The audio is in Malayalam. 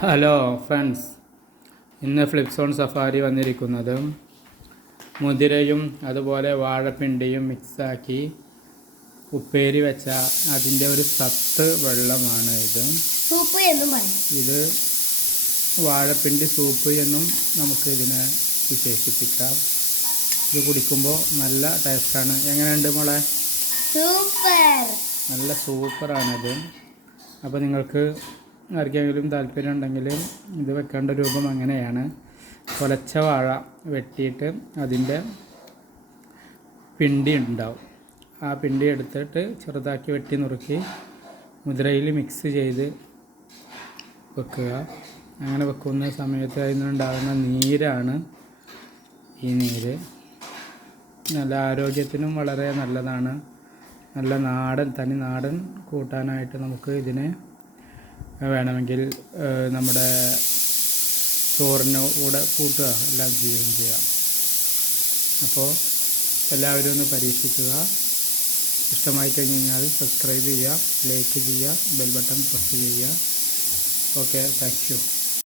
ഹലോ ഫ്രണ്ട്സ്, ഇന്ന് ഫ്ലിപ്സോൺ സഫാരി വന്നിരിക്കുന്നത് മുതിരയും അതുപോലെ വാഴപ്പിണ്ടിയും മിക്സാക്കി ഉപ്പേരി വെച്ച അതിൻ്റെ ഒരു സത്ത് വെള്ളമാണ് സൂപ്പ് എന്നും പറയും. ഇത് വാഴപ്പിണ്ടി സൂപ്പ് എന്നും നമുക്ക് ഇതിനെ വിശേഷിപ്പിക്കാം. ഇത് കുടിക്കുമ്പോൾ നല്ല ടേസ്റ്റാണ്. എങ്ങനെയുണ്ട് മോളെ? സൂപ്പർ, നല്ല സൂപ്പറാണിത്. അപ്പോൾ നിങ്ങൾക്ക് ആർക്കെങ്കിലും താല്പര്യം ഉണ്ടെങ്കിൽ ഇത് വെക്കേണ്ട രൂപം അങ്ങനെയാണ്. കുലച്ച വാഴ വെട്ടിയിട്ട് അതിൻ്റെ പിണ്ടി ഉണ്ടാവും. ആ പിണ്ടി എടുത്തിട്ട് ചെറുതാക്കി വെട്ടി നുറുക്കി മുതിരയിൽ മിക്സ് ചെയ്ത് വെക്കുക. അങ്ങനെ വെക്കുന്ന സമയത്ത് അതിൽ നിന്നുണ്ടാകുന്ന നീരാണ് ഈ നീര്. നല്ല ആരോഗ്യത്തിനും വളരെ നല്ലതാണ്. നല്ല നാടൻ തനി നാടൻ കൂട്ടാനായിട്ട് നമുക്ക് ഇതിനെ വേണമെങ്കിൽ നമ്മുടെ ചോറിന് കൂടെ കൂട്ടുക എല്ലാം ചെയ്യുകയും ചെയ്യാം. അപ്പോൾ എല്ലാവരും ഒന്ന് പരീക്ഷിക്കുക. ഇഷ്ടമായി കഴിഞ്ഞാൽ സബ്സ്ക്രൈബ് ചെയ്യുക, ലൈക്ക് ചെയ്യുക, ബെൽ ബട്ടൺ പ്രസ് ചെയ്യുക. Okay, thank you.